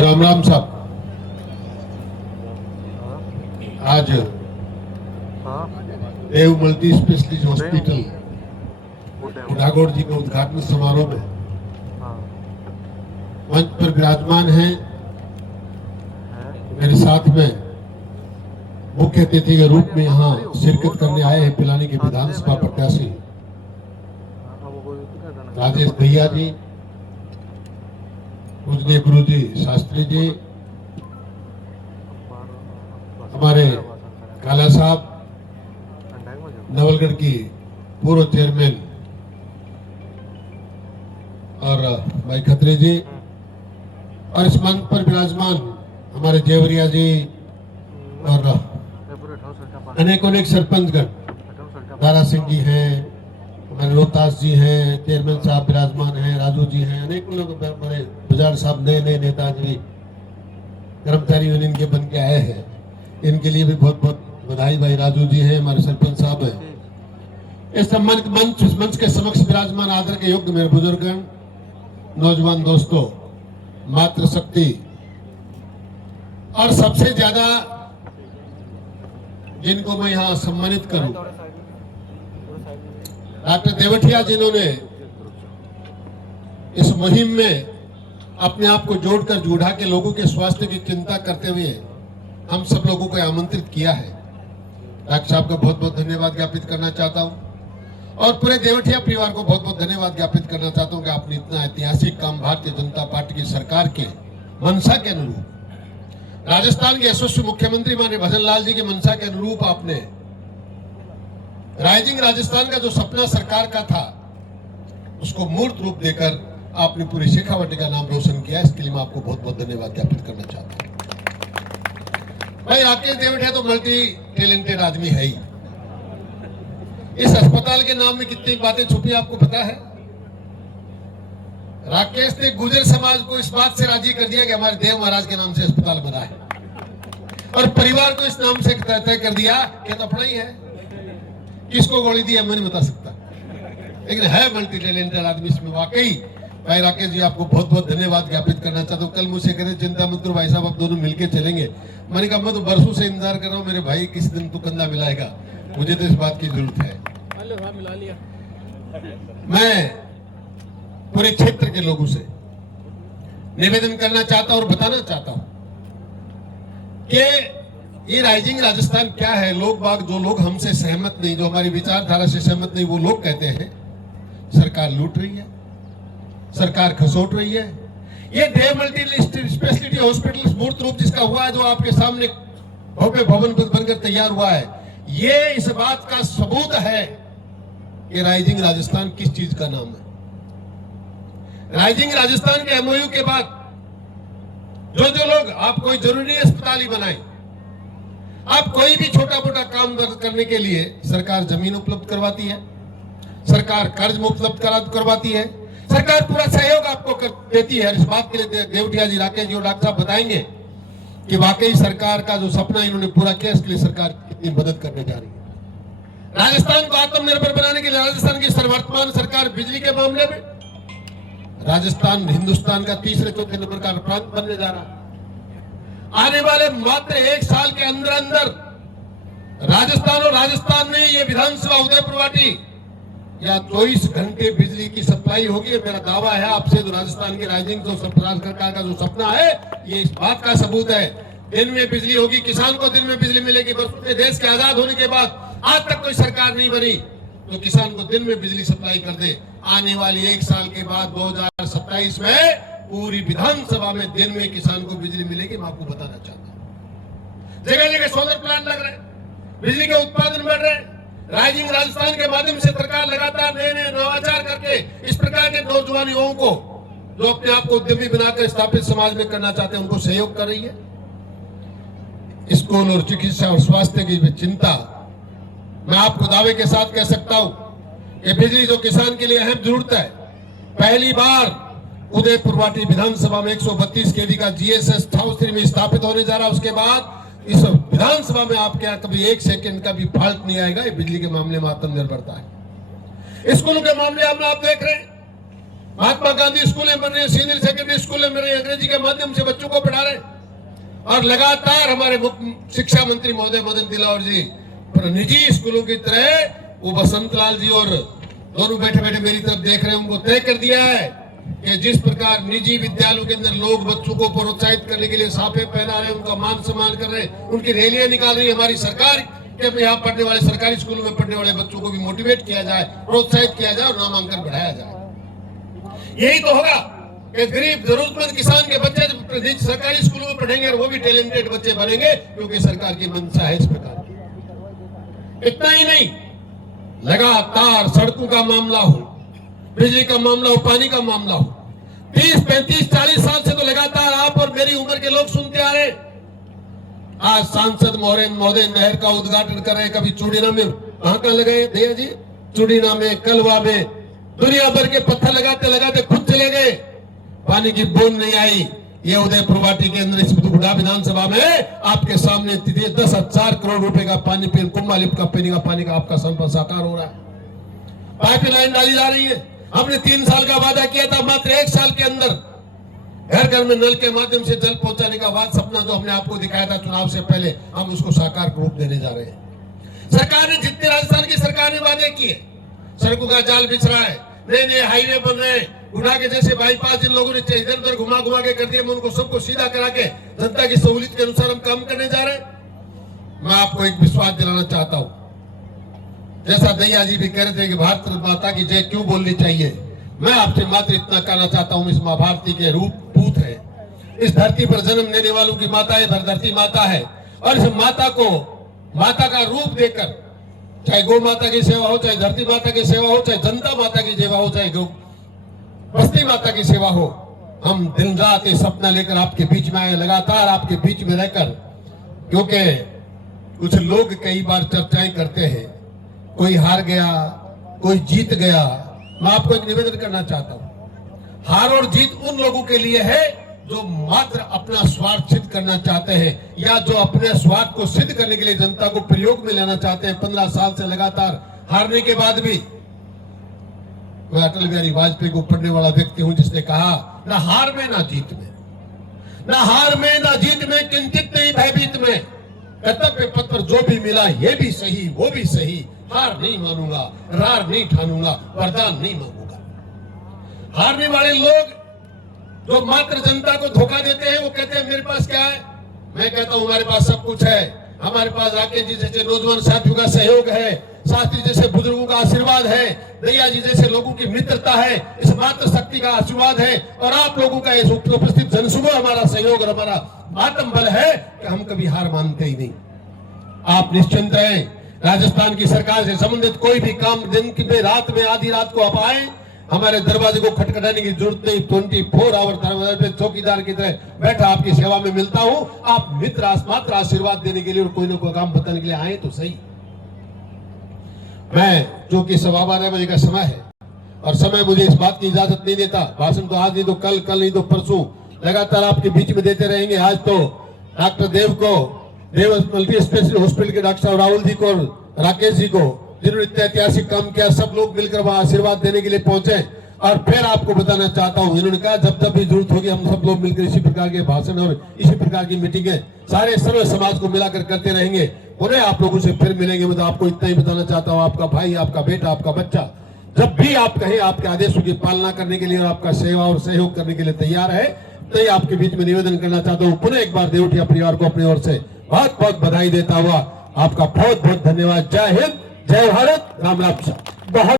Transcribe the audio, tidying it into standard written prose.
राम राम साहब, आज देव multi specialist hospital Nagaur जी के उद्घाटन समारोह में मंच पर विराजमान हैं। मेरे साथ में मुख्य अतिथि के रूप में यहाँ शिरकत करने आए हैं पिलानी के विधानसभा प्रत्याशी राजेश भैया जी, पूजनीय गुरु जी शास्त्री जी, हमारे काला साहब, नवलगढ़ की पूर्व चेयरमैन और भाई खत्री जी, और इस मंच पर विराजमान हमारे जेवरिया जी और अनेक सरपंचगण, दारा सिंह जी हैं, हमारे रोहतास जी हैं, चेयरमैन साहब विराजमान हैं, राजू जी हैं, अनेक लोग, बड़े बाजार साहब, नए नेताजी, कर्मचारी यूनियन के बन के आए हैं, इनके लिए भी बहुत बहुत बधाई। भाई राजू जी हैं, हमारे सरपंच साहब हैं। इस सम्मानित मंच के समक्ष विराजमान आदर के योग्य मेरे बुजुर्गगण, नौजवान दोस्तों, मातृशक्ति और सबसे ज्यादा जिनको मैं यहाँ सम्मानित करूं, डॉक्टर देवटिया, जिन्होंने इस मुहिम में अपने आप को जोड़कर जुड़ा के लोगों के स्वास्थ्य की चिंता करते हुए हम सब लोगों को आमंत्रित किया है। डॉक्टर साहब का बहुत बहुत धन्यवाद ज्ञापित करना चाहता हूं और पूरे देवटिया परिवार को बहुत बहुत धन्यवाद ज्ञापित करना चाहता हूं कि आपने इतना ऐतिहासिक काम भारतीय जनता पार्टी की सरकार के मंशा के अनुरूप, राजस्थान के यशस्वी मुख्यमंत्री माननीय भजन लाल जी के मंशा के अनुरूप आपने राइजिंग राजस्थान का जो सपना सरकार का था उसको मूर्त रूप देकर आपने पूरी शेखावाटी का नाम रोशन किया। इसके लिए मैं आपको बहुत बहुत धन्यवाद ज्ञापित करना चाहता हूं। भाई राकेश देवटिया तो मल्टी टैलेंटेड आदमी है ही। इस अस्पताल के नाम में कितनी बातें छुपी आपको पता है? राकेश ने गुर्जर समाज को इस बात से राजी कर दिया कि हमारे देव महाराज के नाम से अस्पताल बना है, और परिवार को इस नाम से तय कर दिया कि तो अपना ही है। किसको गोली दी है मैं नहीं बता सकता, लेकिन है मल्टी टैलेंटेड आदमी इसमें वाकई। भाई राकेश जी, आपको बहुत बहुत धन्यवाद ज्ञापित करना चाहता हूँ। कल मुझसे कहते चिंता मत करो भाई साहब, आप दोनों मिलके चलेंगे। मैंने कहा मैं तो बरसों से इंतजार कर रहा हूँ, मेरे भाई किस दिन तू कंधा मिलाएगा, मुझे तो इस बात की जरूरत है। मैं पूरे क्षेत्र के लोगों से निवेदन करना चाहता हूं और बताना चाहता हूं कि ये राइजिंग राजस्थान क्या है। लोग बाग, जो लोग हमसे सहमत नहीं, जो हमारी विचारधारा से सहमत नहीं, वो लोग कहते हैं सरकार लूट रही है, सरकार खसोट रही है। ये देव मल्टी स्पेशलिटी हॉस्पिटल मूर्त रूप जिसका हुआ है, जो आपके सामने भव्य भवन बनकर तैयार हुआ है, ये इस बात का सबूत है कि राइजिंग राजस्थान किस चीज का नाम है। राइजिंग राजस्थान के एमओयू के बाद जो लोग, आप कोई जरूरी अस्पताल ही बनाए, आप कोई भी छोटा मोटा काम करने के लिए सरकार जमीन उपलब्ध करवाती है, सरकार कर्ज उपलब्ध करवाती है, सरकार पूरा सहयोग आपको देती है। इस बात के लिए देवटिया जी, राकेश जी और डॉक्टर साहब बताएंगे कि वाकई सरकार का जो सपना इन्होंने पूरा किया, इसके लिए सरकार कितनी मदद करने जा रही है। राजस्थान को आत्मनिर्भर बनाने के लिए राजस्थान की सर्ववर्तमान सरकार बिजली के मामले में राजस्थान हिंदुस्तान का तीसरे चौथे नंबर का प्रांत बनने जा रहा है। आने वाले मात्र 1 साल के अंदर अंदर राजस्थान में ये विधानसभा उदयपुर वाटी या 24 घंटे बिजली की सप्लाई होगी। मेरा दावा है आपसे, जो राजस्थान की राइजिंग जो सरकार का जो सपना है, ये इस बात का सबूत है। दिन में बिजली होगी, किसान को दिन में बिजली मिलेगी। देश के आजाद होने के बाद आज तक कोई सरकार नहीं बनी तो किसान को दिन में बिजली सप्लाई कर दे। आने वाली 1 साल के बाद 2027 में पूरी विधानसभा में दिन में किसान को बिजली मिलेगी। मैं आपको बताना चाहता हूं, जगह जगह सोलर प्लांट लग रहे, बिजली के उत्पादन बढ़ रहे। राइजिंग राजस्थान के माध्यम से सरकार लगातार नए नवाचार करके इस प्रकार के नौजवान युवाओं को, जो अपने आप को उद्यमी बनाकर स्थापित समाज में करना चाहते हैं, उनको सहयोग कर रही है। स्कूल और चिकित्सा और स्वास्थ्य की चिंता, मैं आपको दावे के साथ कह सकता हूं कि बिजली जो किसान के लिए अहम जरूरत है, पहली बार उदयपुर वाटी विधानसभा में 132 केवी का जीएसएस हाउस 3 में स्थापित होने जा रहा है। उसके बाद इस विधानसभा में आपके यहाँ कभी 1 सेकंड का भी फॉल्ट नहीं आएगा। ये बिजली के मामले में आत्मनिर्भरता है। स्कूलों के मामले में आप देख रहे हैं, महात्मा गांधी स्कूलें बन रही है, सीनियर सेकेंडरी स्कूलें बन रही है, अंग्रेजी के माध्यम से बच्चों को पढ़ा रहे हैं। और लगातार हमारे शिक्षा मंत्री महोदय मदन दिलावर जी निजी स्कूलों की तरह वो बसंत लाल जी और दोनों बैठे बैठे मेरी तरफ देख रहे हैं, उनको तय कर दिया है कि जिस प्रकार निजी विद्यालयों के अंदर लोग बच्चों को प्रोत्साहित करने के लिए साफे पहना रहे हैं, उनका मान सम्मान कर रहे हैं, उनकी रैलियां निकाल रही है हमारी सरकार कि यहाँ पढ़ने वाले सरकारी स्कूलों में पढ़ने वाले बच्चों को भी मोटिवेट किया जाए, प्रोत्साहित किया जाए और नामांकन बढ़ाया जाए। यही तो होगा कि गरीब जरूरतमंद किसान के बच्चे जब सरकारी स्कूलों में पढ़ेंगे और वो भी टैलेंटेड बच्चे बनेंगे, क्योंकि सरकार की मंशा है इस प्रकार। इतना ही नहीं, लगातार सड़कों का मामला हो, बिजली का मामला हो, पानी का मामला हो, 30, 35, 40 साल से तो लगातार आप और मेरी उम्र के लोग सुनते आ रहे। आज सांसद महोदय नहर का उद्घाटन कर रहे हैं, कभी चूड़ीना में कहां लगाए भैया जी, चूड़ीना में, कलवा में, दुनिया भर के पत्थर लगाते लगाते खुद चले गए, पानी की बूंद नहीं आई। ये उदयपुर वाटी के अंदर इस बुढ़ा विधानसभा में आपके सामने 10,000 करोड़ रुपए का पानी कुंभालिप का पीने का पानी का आपका संपर्क साकार हो रहा है। पाइपलाइन डाली जा रही है। हमने 3 साल का वादा किया था, मात्र 1 साल के अंदर घर घर में नल के माध्यम से जल पहुंचाने का वाद सपना जो हमने आपको दिखाया था चुनाव से पहले, हम उसको साकार रूप देने जा रहे हैं। सरकार ने जितने राजस्थान की सरकार ने वादे किए, सड़कों का जाल बिछ रहा है, नए नए हाईवे बन रहे हैं, गुड़ा के जैसे बाईपास जिन लोगों ने इधर उधर घुमा घुमा के कर दिया, मैं उनको सबको सीधा करा के जनता की सहूलियत के अनुसार हम काम करने जा रहे हैं। मैं आपको एक विश्वास दिलाना चाहता हूं, जैसा दैया जी भी कह रहे थे कि भारत माता की जय क्यों बोलनी चाहिए, मैं आपसे मात्र इतना कहना चाहता हूं, इस मां भारती के रूप पूत है, इस धरती पर जन्म लेने वालों की माता है, धरती माता है, और इस माता को माता का रूप देकर, चाहे गौ माता की सेवा हो, चाहे धरती माता की सेवा हो, चाहे जनता माता की सेवा हो, चाहे बस्ती माता की सेवा हो, हम दिन रात ये सपना लेकर आपके बीच में आए, लगातार आपके बीच में रहकर, क्योंकि कुछ लोग कई बार चर्चाएं करते हैं, कोई हार गया, कोई जीत गया। मैं आपको एक निवेदन करना चाहता हूं, हार और जीत उन लोगों के लिए है जो मात्र अपना स्वार्थ सिद्ध करना चाहते हैं, या जो अपने स्वार्थ को सिद्ध करने के लिए जनता को प्रयोग में लेना चाहते हैं। 15 साल से लगातार हारने के बाद भी, मैं अटल बिहारी वाजपेयी को पढ़ने वाला व्यक्ति हूं जिसने कहा, ना हार में ना जीत में, ना हार में ना जीत में, किंचित नहीं भयभीत में, कर्तव्य पथ पर जो भी मिला ये भी सही वो भी सही, हार नहीं मानूंगा, रार नहीं ठानूंगा, वरदान नहीं मांगूंगा। हारने वाले लोग जो मात्र जनता को धोखा देते हैं, वो कहते हैं मेरे पास क्या है, मैं कहता हूं हमारे पास सब कुछ है, हमारे पास राकेश जी जैसे नौजवान साथियों का सहयोग है, शास्त्री जैसे बुजुर्गों का आशीर्वाद है, दैया जी जैसे लोगों की मित्रता है, इस मात्र शक्ति का आशीर्वाद है, और आप लोगों का इस उपस्थित जनसमूह हमारा सहयोग और हमारा आत्म बल है कि हम कभी हार मानते ही नहीं। आप निश्चिंत रहें, राजस्थान की सरकार से संबंधित कोई भी काम दिन में, रात में, आधी रात को आप आए, हमारे दरवाजे को खटखटाने की जरूरत नहीं, 24 आवर दरवाजे पे चौकीदार की तरह बैठा आपकी सेवा में मिलता हूं। आप मात्र आशीर्वाद देने के लिए और कोई ना कोई काम बताने के लिए आए तो सही। मैं, जो कि 12:15 बजे का समय है और समय मुझे इस बात की इजाजत नहीं देता, भाषण तो आज नहीं तो कल, कल नहीं तो परसों लगातार आपके बीच में देते रहेंगे। आज तो डॉक्टर देव मल्टी स्पेशलिस्ट हॉस्पिटल के डॉक्टर साहब राहुल जी को और राकेश जी को, जिन्होंने इतना ऐतिहासिक काम किया, सब लोग मिलकर वहां आशीर्वाद देने के लिए पहुंचे। और फिर आपको बताना चाहता हूं, इन्होंने कहा जब जब भी जरूरत होगी हम सब लोग मिलकर इसी प्रकार के भाषण और इसी प्रकार की मीटिंगें सारे सर्व समाज को मिलाकर करते रहेंगे। उन्हें आप लोगों से फिर मिलेंगे। मैं तो आपको इतना ही बताना चाहता हूं, आपका भाई, आपका बेटा, आपका बच्चा जब भी आप कहे आपके आदेशों की पालना करने के लिए और आपका सेवा और सहयोग करने के लिए तैयार है, तो आपके बीच में निवेदन करना चाहता हूँ। पुनः एक बार देवटिया परिवार को अपनी ओर से बहुत बहुत बधाई देता हुआ आपका बहुत बहुत धन्यवाद। जय हिंद, जय भारत, राम राम। बहुत